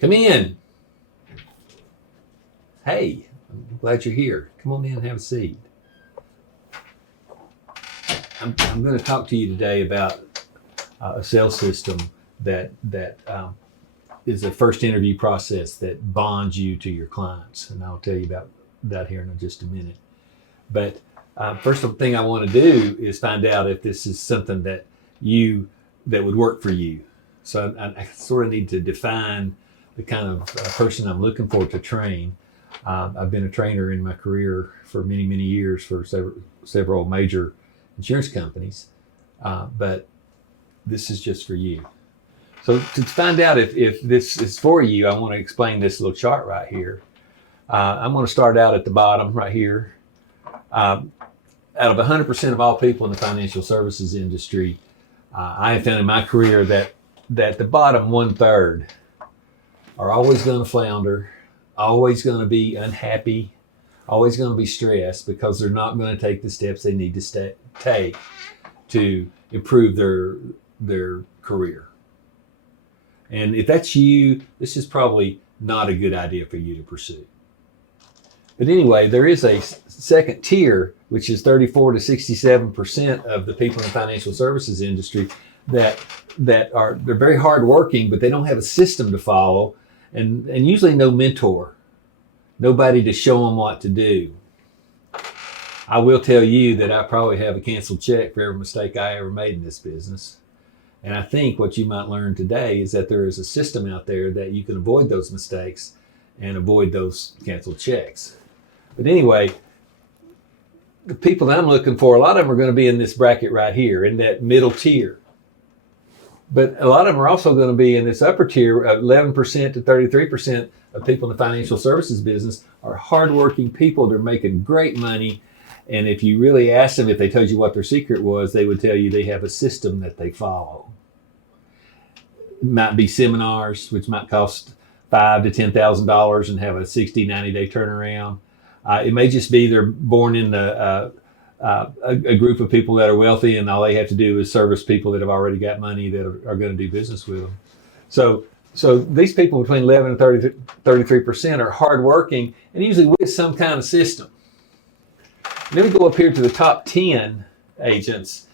Come in. Hey, I'm glad you're here. Come on in and have a seat. I'm going to talk to you today about a sales system that is a first interview process that bonds you to your clients, and I'll tell you about that here in just a minute. But first thing I want to do is find out if this is something that would work for you. So I sort of need to define the kind of person I'm looking for to train. I've been a trainer in my career for many, many years for several major insurance companies, but this is just for you. So to find out if this is for you, I want to explain this little chart right here. I'm going to start out at the bottom right here. Out of 100% of all people in the financial services industry, I have found in my career that the bottom 1/3 are always going to flounder, always going to be unhappy, always going to be stressed because they're not going to take the steps they need to take to improve their career. And if that's you, this is probably not a good idea for you to pursue. But anyway, there is a second tier, which is 34 to 67% of the people in the financial services industry they're very hardworking, but they don't have a system to follow, and usually no mentor, nobody to show them what to do. I will tell you that I probably have a canceled check for every mistake I ever made in this business. And I think what you might learn today is that there is a system out there that you can avoid those mistakes and avoid those canceled checks. But anyway, the people that I'm looking for, a lot of them are going to be in this bracket right here, in that middle tier. But a lot of them are also going to be in this upper tier. 11% to 33% of people in the financial services business are hardworking people. They're making great money. And if you really ask them if they told you what their secret was, they would tell you they have a system that they follow. It might be seminars, which might cost $5,000 to $10,000 and have a 60, 90-day turnaround. It may just be they're born in a group of people that are wealthy, and all they have to do is service people that have already got money that are going to do business with them. So these people between 11 and 33% are hardworking and usually with some kind of system. And then we go up here to the top 10 agents,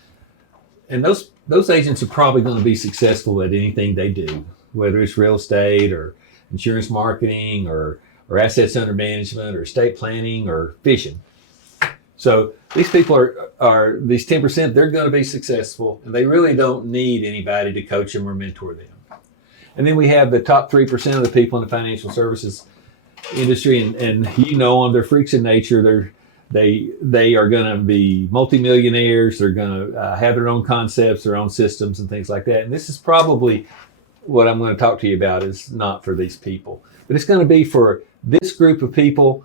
and those agents are probably going to be successful at anything they do, whether it's real estate or insurance marketing or assets under management or estate planning or fishing. So these people are these 10%, they're going to be successful, and they really don't need anybody to coach them or mentor them. And then we have the top 3% of the people in the financial services industry, and you know them, they're freaks in nature. They are going to be multimillionaires. They're going to have their own concepts, their own systems, and things like that. And this is probably what I'm going to talk to you about is not for these people, but it's going to be for this group of people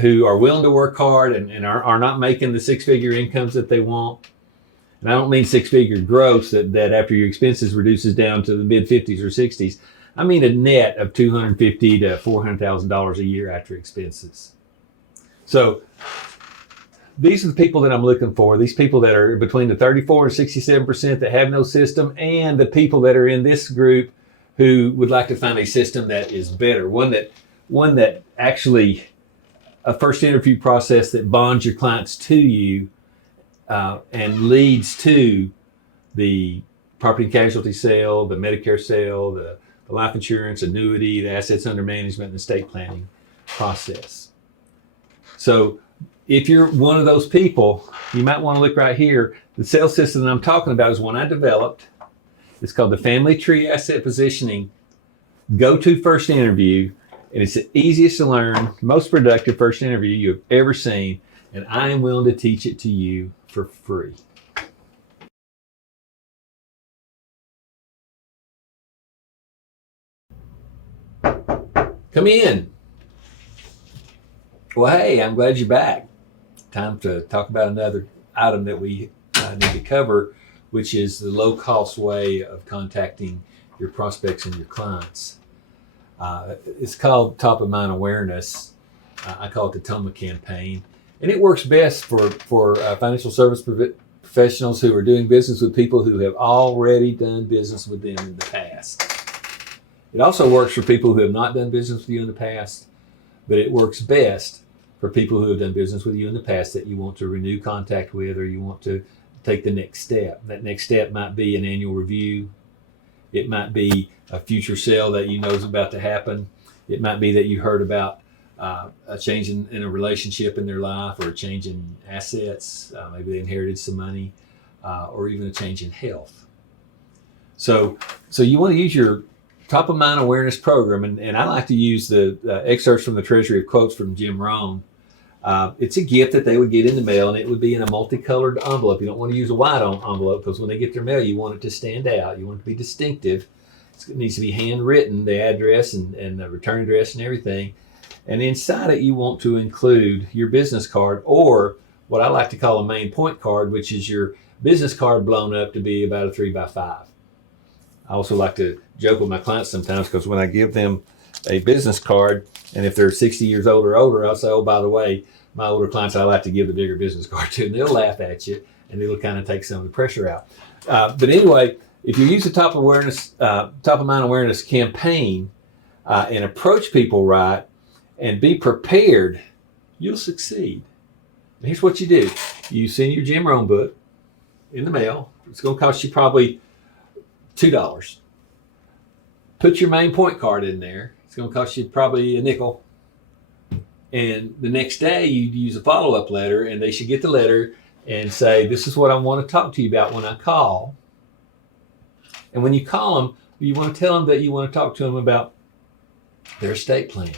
who are willing to work hard and are not making the six-figure incomes that they want. And I don't mean six-figure gross that after your expenses reduces down to the mid-50s or 60s. I mean a net of $250,000 to $400,000 a year after expenses. So these are the people that I'm looking for. These people that are between the 34 and 67% that have no system, and the people that are in this group who would like to find a system that is better, one that actually a first interview process that bonds your clients to you and leads to the property and casualty sale, the Medicare sale, the life insurance, annuity, the assets under management, and estate planning process. So if you're one of those people, you might want to look right here. The sales system that I'm talking about is one I developed. It's called the Family Tree Asset Positioning Go-To First Interview. And it's the easiest to learn, most productive first interview you've ever seen. And I am willing to teach it to you for free. Come in. Well, hey, I'm glad you're back. Time to talk about another item that we need to cover, which is the low-cost way of contacting your prospects and your clients. It's called Top of Mind Awareness. I call it the TOMA campaign. And it works best for financial service professionals who are doing business with people who have already done business with them in the past. It also works for people who have not done business with you in the past, but it works best for people who have done business with you in the past that you want to renew contact with, or you want to take the next step. That next step might be an annual review. It might be a future sale that you know is about to happen. It might be that you heard about a change in a relationship in their life, or a change in assets. Maybe they inherited some money, or even a change in health. So you want to use your top of mind awareness program, and I like to use the excerpts from the Treasury of Quotes from Jim Rohn. It's a gift that they would get in the mail, and it would be in a multicolored envelope. You don't want to use a white envelope, because when they get their mail, you want it to stand out. You want it to be distinctive. It needs to be handwritten, the address and the return address and everything. And inside it, you want to include your business card, or what I like to call a main point card, which is your business card blown up to be about a 3x5. I also like to joke with my clients sometimes, because when I give them a business card, and if they're 60 years old or older, I'll say, oh, by the way, my older clients, I like to give the bigger business card to, and they'll laugh at you, and it'll kind of take some of the pressure out. But anyway, if you use the top of mind awareness campaign, and approach people right, and be prepared, you'll succeed. And here's what you do. You send your Jim Rohn book in the mail. It's going to cost you probably $2. Put your main point card in there. It's going to cost you probably a nickel. And the next day, you use a follow-up letter, and they should get the letter and say, this is what I want to talk to you about when I call. And when you call them, you want to tell them that you want to talk to them about their estate plan.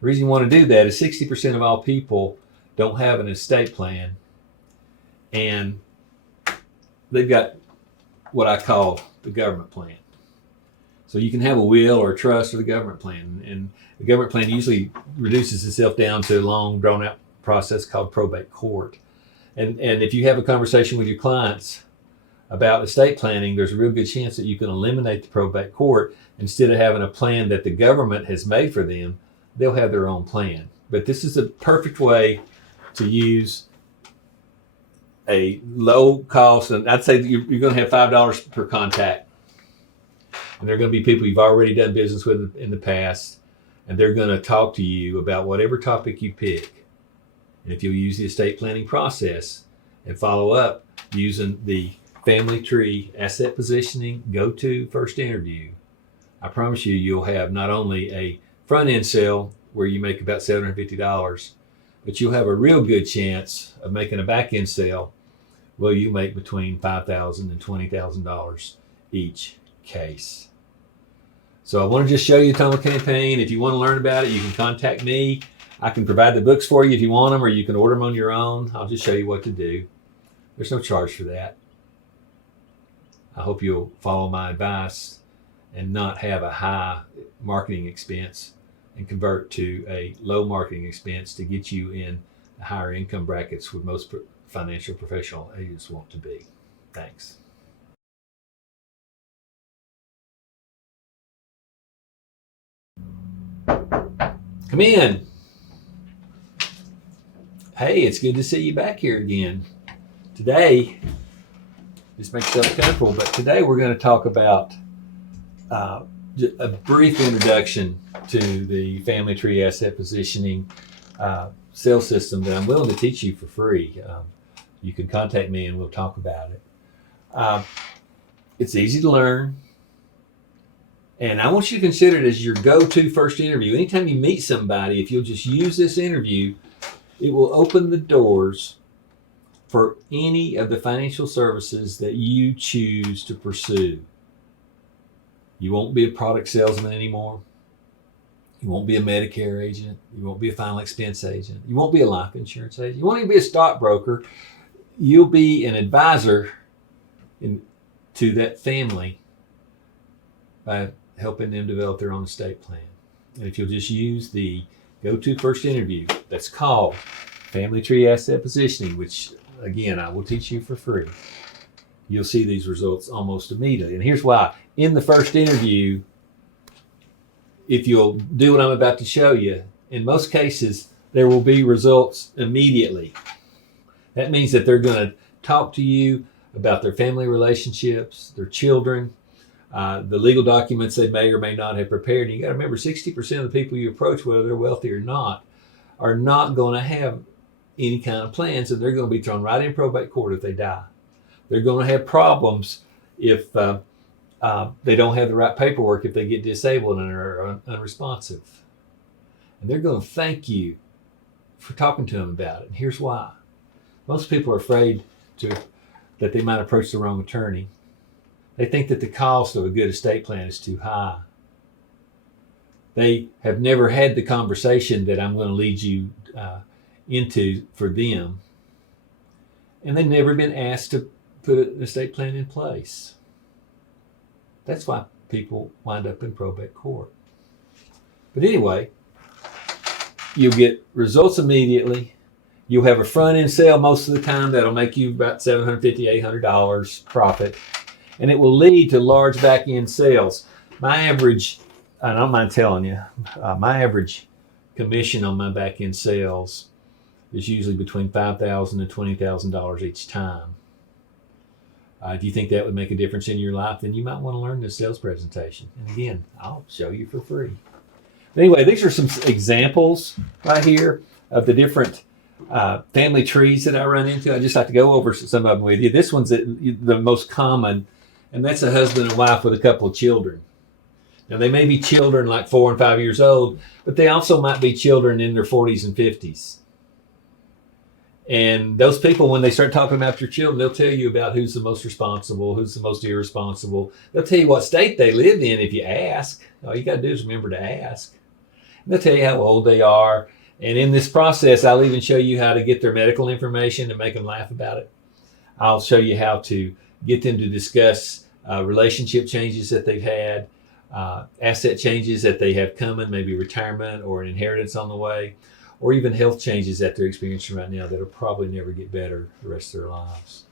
The reason you want to do that is 60% of all people don't have an estate plan, and they've got what I call the government plan. So you can have a will or a trust or the government plan, and the government plan usually reduces itself down to a long, drawn-out process called probate court. And if you have a conversation with your clients about estate planning, there's a real good chance that you can eliminate the probate court. Instead of having a plan that the government has made for them, they'll have their own plan. But this is a perfect way to use a low cost, and I'd say you're going to have $5 per contact. And they're going to be people you've already done business with in the past, and they're going to talk to you about whatever topic you pick. And if you'll use the estate planning process and follow up using the family tree asset positioning go-to first interview, I promise you'll have not only a front-end sale where you make about $750, but you'll have a real good chance of making a back-end sale where you make between $5,000 and $20,000 each case. So I want to just show you the Toma campaign. If you want to learn about it, you can contact me. I can provide the books for you if you want them, or you can order them on your own. I'll just show you what to do. There's no charge for that. I hope you'll follow my advice and not have a high marketing expense and convert to a low marketing expense to get you in the higher income brackets where most financial professional agents want to be. Thanks. Come in. Hey, it's good to see you back here again. Today, this makes yourself comfortable, but today we're going to talk about a brief introduction to the family tree asset positioning sales system that I'm willing to teach you for free. You can contact me and we'll talk about it. It's easy to learn. And I want you to consider it as your go-to first interview. Anytime you meet somebody, if you'll just use this interview, it will open the doors for any of the financial services that you choose to pursue. You won't be a product salesman anymore. You won't be a Medicare agent. You won't be a final expense agent. You won't be a life insurance agent. You won't even be a stockbroker. You'll be an advisor to that family by helping them develop their own estate plan. And if you'll just use the go-to first interview that's called Family Tree Asset Positioning, which again, I will teach you for free, you'll see these results almost immediately. And here's why. In the first interview, if you'll do what I'm about to show you, in most cases, there will be results immediately. That means that they're going to talk to you about their family relationships, their children, the legal documents they may or may not have prepared. And you got to remember, 60% of the people you approach, whether they're wealthy or not, are not going to have any kind of plans, and they're going to be thrown right in probate court if they die. They're going to have problems if they don't have the right paperwork, if they get disabled and are unresponsive. And they're going to thank you for talking to them about it. And here's why. Most people are afraid that they might approach the wrong attorney. They think that the cost of a good estate plan is too high. They have never had the conversation that I'm going to lead you into for them. And they've never been asked to put an estate plan in place. That's why people wind up in probate court. But anyway, you'll get results immediately. You'll have a front-end sale most of the time that'll make you about $750, $800 profit. And it will lead to large back-end sales. My average, I don't mind telling you, my average commission on my back-end sales is usually between $5,000 and $20,000 each time. If you think that would make a difference in your life, then you might want to learn this sales presentation. And again, I'll show you for free. Anyway, these are some examples right here of the different family trees that I run into. I just like to go over some of them with you. This one's the most common, and that's a husband and wife with a couple of children. Now, they may be children like 4 and 5 years old, but they also might be children in their 40s and 50s. And those people, when they start talking about your children, they'll tell you about who's the most responsible, who's the most irresponsible. They'll tell you what state they live in if you ask. All you got to do is remember to ask. And they'll tell you how old they are. And in this process, I'll even show you how to get their medical information and make them laugh about it. I'll show you how to get them to discuss relationship changes that they've had, asset changes that they have coming, maybe retirement or an inheritance on the way, or even health changes that they're experiencing right now that'll probably never get better the rest of their lives.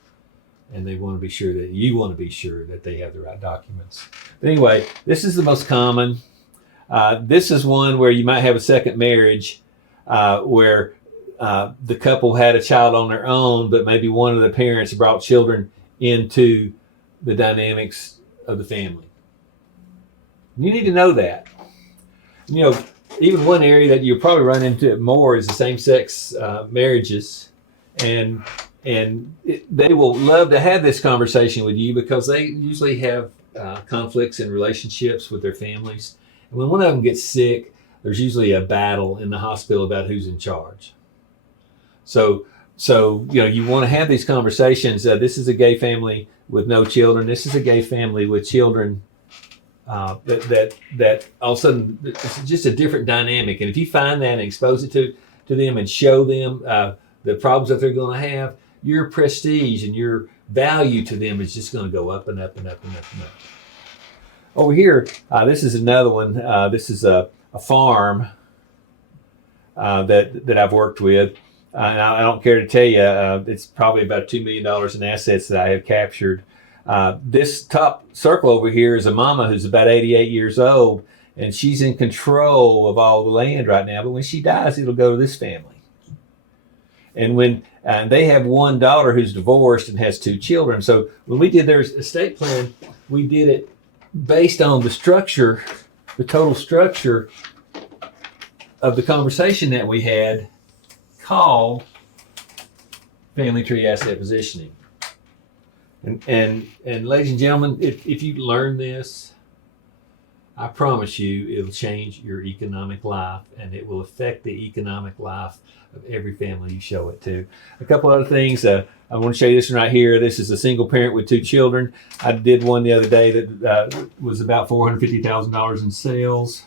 And they want to be sure that you want to be sure that they have the right documents. But anyway, this is the most common. This is one where you might have a second marriage where the couple had a child on their own, but maybe one of the parents brought children into the dynamics of the family. You need to know that. You know, even one area that you'll probably run into it more is the same-sex marriages, and they will love to have this conversation with you because they usually have conflicts in relationships with their families. And when one of them gets sick, there's usually a battle in the hospital about who's in charge. So you know, you want to have these conversations. This is a gay family with no children. This is a gay family with children. That all of a sudden it's just a different dynamic. And if you find that and expose it to them and show them the problems that they're going to have, your prestige and your value to them is just going to go up and up and up and up and up. Over here, this is another one. This is a farm that I've worked with. And I don't care to tell you, it's probably about $2 million in assets that I have captured. This top circle over here is a mama who's about 88 years old, and she's in control of all the land right now. But when she dies, it'll go to this family. And when they have one daughter who's divorced and has 2 children. So when we did their estate plan, we did it based on the structure, the total structure of the conversation that we had called Family Tree Asset Positioning. And ladies and gentlemen, if you learn this, I promise you it'll change your economic life, and it will affect the economic life of every family you show it to. A couple other things. I want to show you this one right here. This is a single parent with 2 children. I did one the other day that was about $450,000 in sales.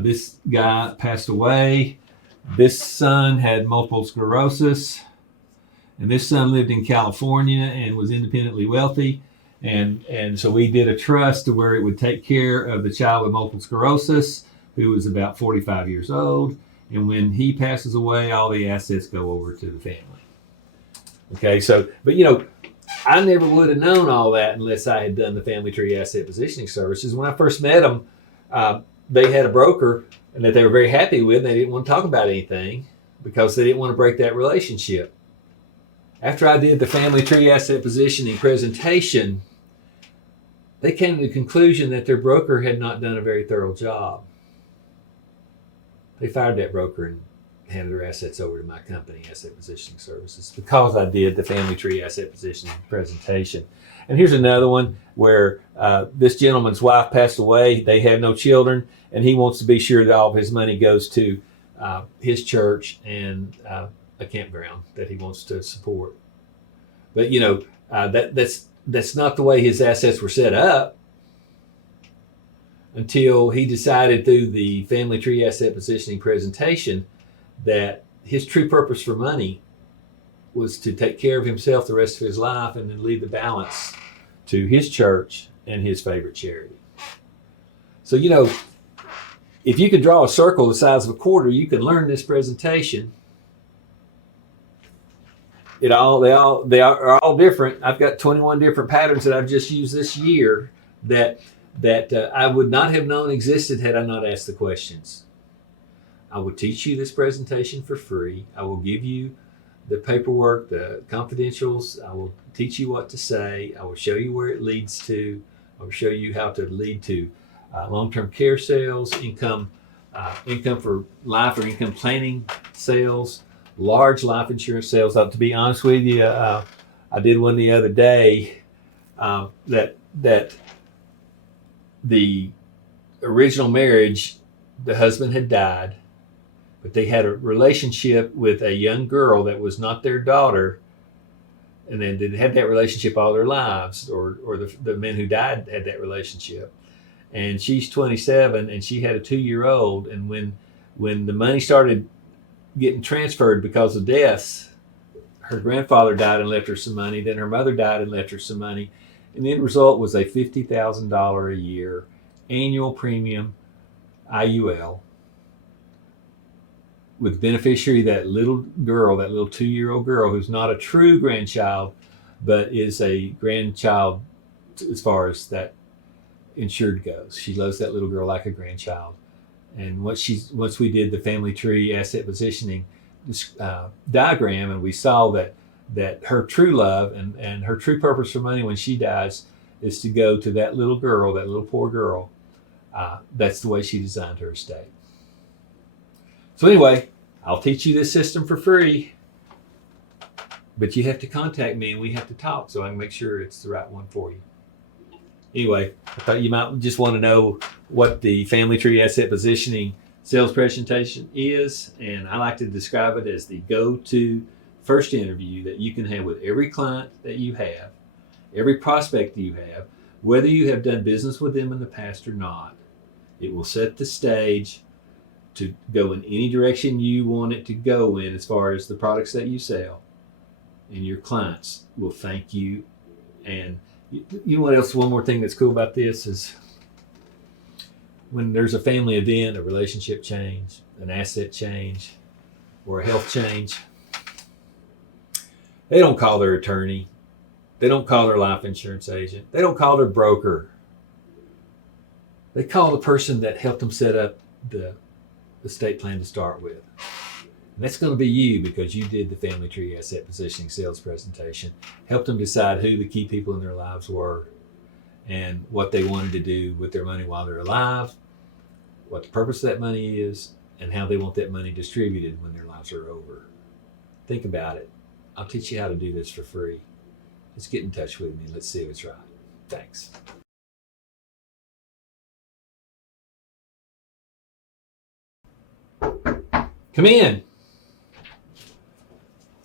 This guy passed away. This son had multiple sclerosis. And this son lived in California and was independently wealthy. And so we did a trust to where it would take care of the child with multiple sclerosis, who was about 45 years old. And when he passes away, all the assets go over to the family. Okay, so, but you know, I never would have known all that unless I had done the Family Tree Asset Positioning Services. When I first met them, they had a broker and that they were very happy with. And they didn't want to talk about anything because they didn't want to break that relationship. After I did the Family Tree Asset Positioning presentation, they came to the conclusion that their broker had not done a very thorough job. They fired that broker and handed their assets over to my company, Asset Positioning Services, because I did the family tree asset positioning presentation. And here's another one where this gentleman's wife passed away. They have no children, and he wants to be sure that all of his money goes to his church and a campground that he wants to support. But that's not the way his assets were set up until he decided through the family tree asset positioning presentation that his true purpose for money was to take care of himself the rest of his life and then leave the balance to his church and his favorite charity. So, if you can draw a circle the size of a quarter, you can learn this presentation. They are all different. I've got 21 different patterns that I've just used this year that I would not have known existed had I not asked the questions. I will teach you this presentation for free. I will give you the paperwork, the confidentials. I will teach you what to say. I will show you where it leads to. I will show you how to lead to long-term care sales, income for life or income planning sales, large life insurance sales. To be honest with you, I did one the other day that the original marriage, the husband had died, but they had a relationship with a young girl that was not their daughter, and then they had that relationship all their lives, or the men who died had that relationship. And she's 27, and she had a 2-year-old, and when the money started getting transferred because of deaths, her grandfather died and left her some money, then her mother died and left her some money, and the end result was a $50,000 a year annual premium IUL, with beneficiary that little girl, that little 2-year-old girl who's not a true grandchild, but is a grandchild as far as that insured goes. She loves that little girl like a grandchild. And once we did the family tree asset positioning diagram, and we saw that her true love and her true purpose for money when she dies is to go to that little girl, that little poor girl. That's the way she designed her estate. So anyway, I'll teach you this system for free, but you have to contact me and we have to talk so I can make sure it's the right one for you. Anyway, I thought you might just want to know what the family tree asset positioning sales presentation is, and I like to describe it as the go-to first interview that you can have with every client that you have, every prospect that you have, whether you have done business with them in the past or not. It will set the stage to go in any direction you want it to go in as far as the products that you sell, and your clients will thank you. And you know what else? One more thing that's cool about this is when there's a family event, a relationship change, an asset change, or a health change, they don't call their attorney. They don't call their life insurance agent. They don't call their broker. They call the person that helped them set up the estate plan to start with. And that's going to be you, because you did the family tree asset positioning sales presentation, helped them decide who the key people in their lives were and what they wanted to do with their money while they're alive, what the purpose of that money is, and how they want that money distributed when their lives are over. Think about it. I'll teach you how to do this for free. Just get in touch with me. Let's see if it's right. Thanks. Come in.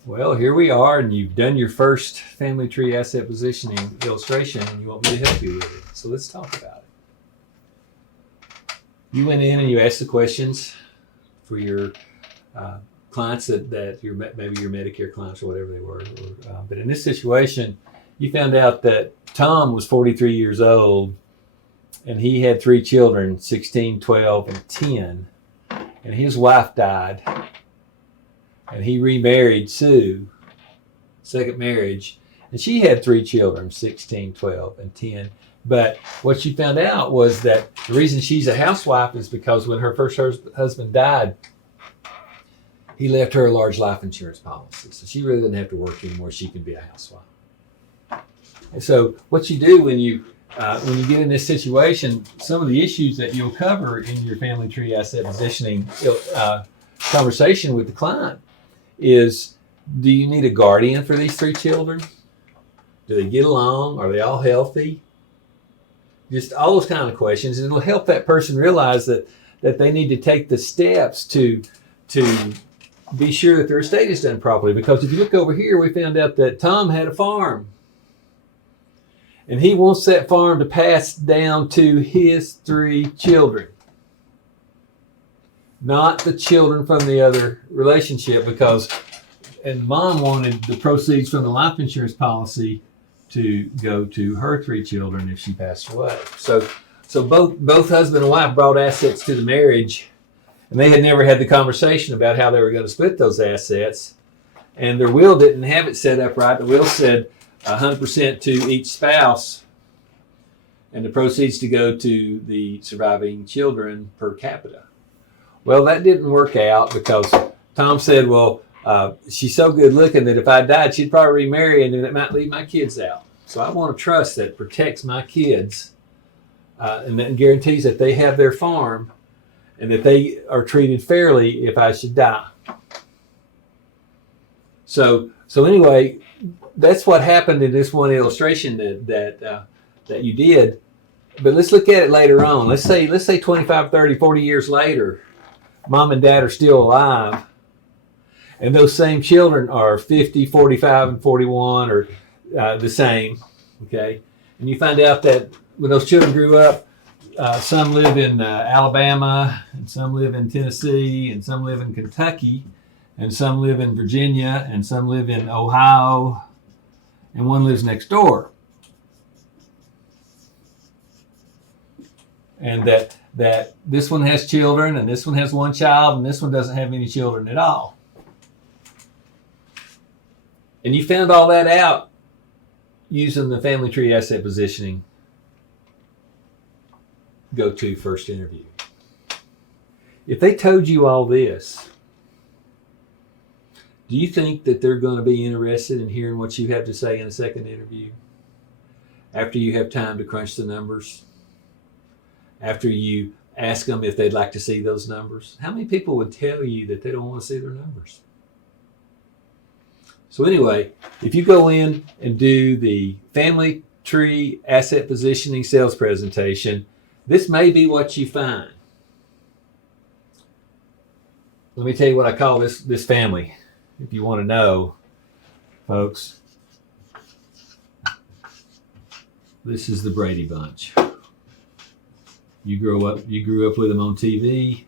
Well, here we are, and you've done your first family tree asset positioning illustration, and you want me to help you with it. So let's talk about it. You went in and you asked the questions for your clients that maybe your Medicare clients or whatever they were. But in this situation, you found out that Tom was 43 years old, and he had 3 children, 16, 12, and 10. And his wife died, and he remarried Sue, second marriage, and she had 3 children, 16, 12, and 10. But what she found out was that the reason she's a housewife is because when her first husband died, he left her a large life insurance policy. So she really doesn't have to work anymore. She can be a housewife. And so what you do when you when you get in this situation, some of the issues that you'll cover in your family tree asset positioning conversation with the client is, do you need a guardian for these three children? Do they get along? Are they all healthy? Just all those kind of questions. And it'll help that person realize that they need to take the steps to be sure that their estate is done properly. Because if you look over here, we found out that Tom had a farm. And he wants that farm to pass down to his three children, not the children from the other relationship, and mom wanted the proceeds from the life insurance policy to go to her three children if she passed away. So both husband and wife brought assets to the marriage, and they had never had the conversation about how they were going to split those assets. And their will didn't have it set up right. The will said 100% to each spouse, and the proceeds to go to the surviving children per capita. Well, that didn't work out because Tom said, well, she's so good looking that if I died, she'd probably remarry, and then it might leave my kids out. So I want a trust that protects my kids and that guarantees that they have their farm and that they are treated fairly if I should die. So anyway, that's what happened in this one illustration that you did. But let's look at it later on. Let's say 25, 30, 40 years later, mom and dad are still alive, and those same children are 50, 45, and 41, or the same, okay? And you find out that when those children grew up, some live in Alabama, and some live in Tennessee, and some live in Kentucky, and some live in Virginia, and some live in Ohio, and one lives next door. And that this one has children, and this one has one child, and this one doesn't have any children at all. And you found all that out using the family tree asset positioning go-to first interview. If they told you all this, do you think that they're going to be interested in hearing what you have to say in a second interview? After you have time to crunch the numbers? After you ask them if they'd like to see those numbers? How many people would tell you that they don't want to see their numbers? So anyway, if you go in and do the family tree asset positioning sales presentation, this may be what you find. Let me tell you what I call this family. If you want to know, folks, this is the Brady Bunch. You grew up with them on TV,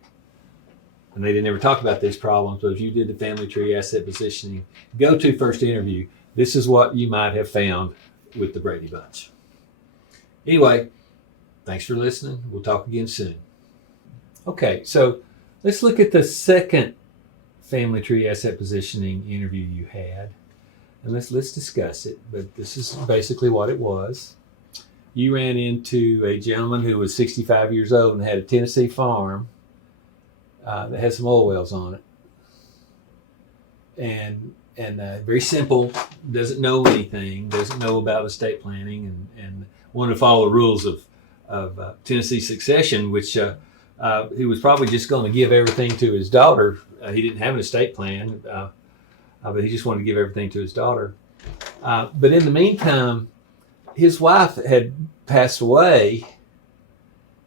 and they didn't ever talk about these problems. But if you did the family tree asset positioning go-to first interview, this is what you might have found with the Brady Bunch. Anyway, thanks for listening. We'll talk again soon. Okay, so let's look at the second family tree asset positioning interview you had, and let's discuss it. But this is basically what it was. You ran into a gentleman who was 65 years old and had a Tennessee farm that had some oil wells on it, and very simple. Doesn't know anything. Doesn't know about estate planning, and wanted to follow the rules of Tennessee succession, which he was probably just going to give everything to his daughter. He didn't have an estate plan, but he just wanted to give everything to his daughter. But in the meantime, his wife had passed away,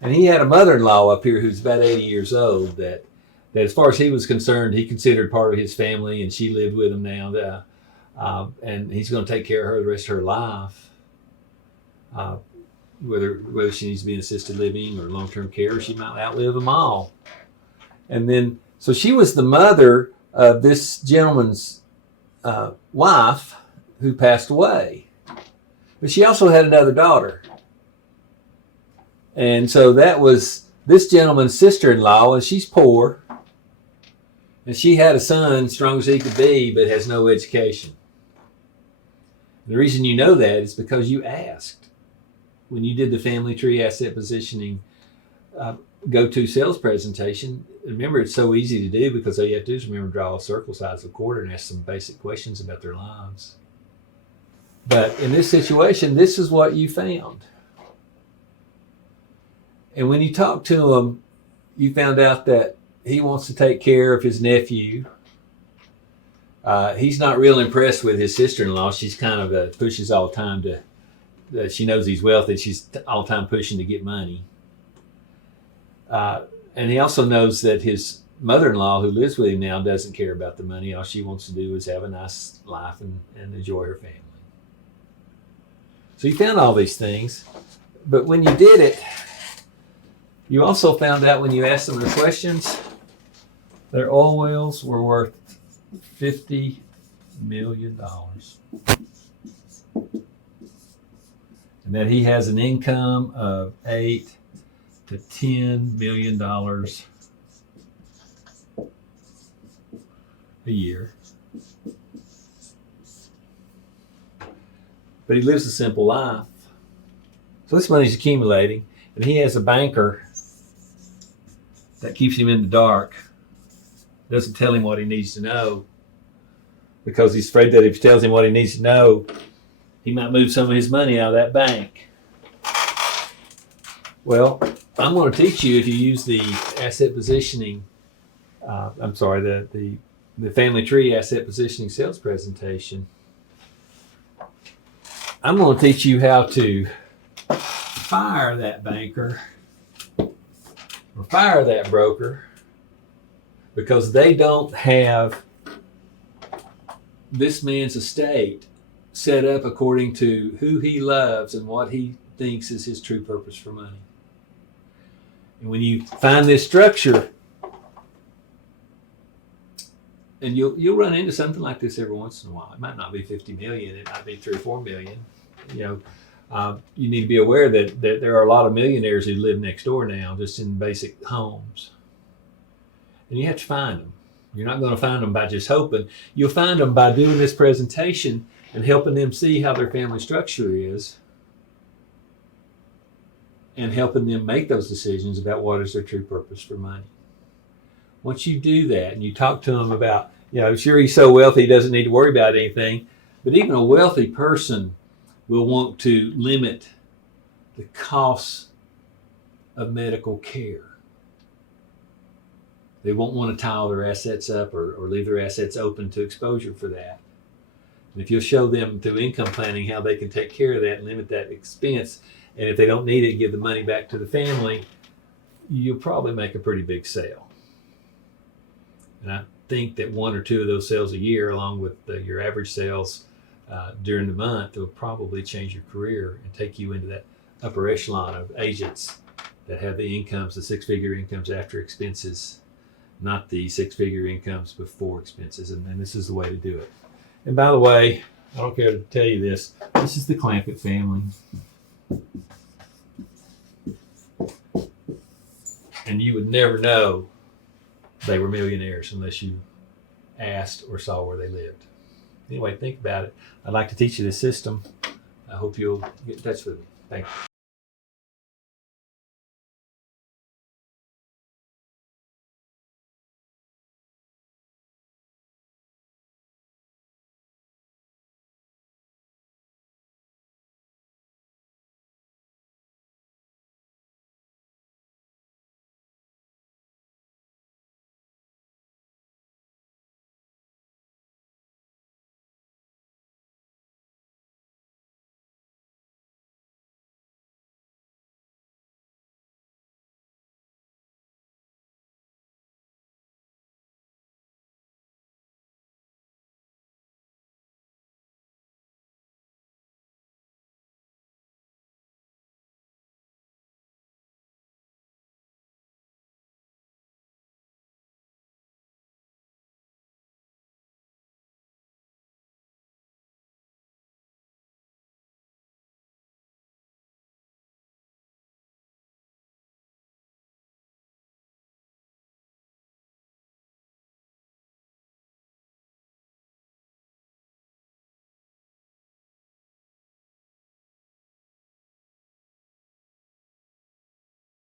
and he had a mother-in-law up here who's about 80 years old that as far as he was concerned, he considered part of his family, and she lived with him now. And he's going to take care of her the rest of her life, whether she needs to be in assisted living or long-term care, or she might outlive them all. And then, so she was the mother of this gentleman's wife who passed away. But she also had another daughter. And so that was this gentleman's sister-in-law, and she's poor. And she had a son, strong as he could be, but has no education. The reason you know that is because you asked. When you did the family tree asset positioning go-to sales presentation, remember, it's so easy to do because all you have to do is remember to draw a circle size of a quarter and ask some basic questions about their lives. But in this situation, this is what you found. And when you talk to him, you found out that he wants to take care of his nephew. He's not real impressed with his sister-in-law. She's kind of pushes all the time to. She knows he's wealthy. She's all the time pushing to get money. And he also knows that his mother-in-law, who lives with him now, doesn't care about the money. All she wants to do is have a nice life and enjoy her family. So you found all these things, but when you did it, you also found out when you asked them the questions, their oil wells were worth $50 million. And that he has an income of $8 to $10 million a year. But he lives a simple life. So this money's accumulating, and he has a banker that keeps him in the dark, doesn't tell him what he needs to know, because he's afraid that if he tells him what he needs to know, he might move some of his money out of that bank. Well, I'm going to teach you, if you use the asset positioning, the family tree asset positioning sales presentation, I'm going to teach you how to fire that banker or fire that broker, because they don't have this man's estate set up according to who he loves and what he thinks is his true purpose for money. And when you find this structure, and you'll run into something like this every once in a while. It might not be 50 million. It might be 3 or 4 million. You need to be aware that there are a lot of millionaires who live next door now, just in basic homes. And you have to find them. You're not going to find them by just hoping. You'll find them by doing this presentation and helping them see how their family structure is, and helping them make those decisions about what is their true purpose for money. Once you do that and you talk to them about, sure, he's so wealthy he doesn't need to worry about anything, but even a wealthy person will want to limit the costs of medical care. They won't want to tie all their assets up or leave their assets open to exposure for that. And if you'll show them through income planning how they can take care of that and limit that expense, and if they don't need it, give the money back to the family, you'll probably make a pretty big sale. And I think that 1 or 2 of those sales a year, along with your average sales during the month, will probably change your career and take you into that upper echelon of agents that have the incomes, the 6-figure incomes after expenses, not the 6-figure incomes before expenses. And this is the way to do it. And by the way, I don't care to tell you this is the Clampett family. And you would never know they were millionaires unless you asked or saw where they lived. Anyway, think about it. I'd like to teach you this system. I hope you'll get in touch with me. Thank you.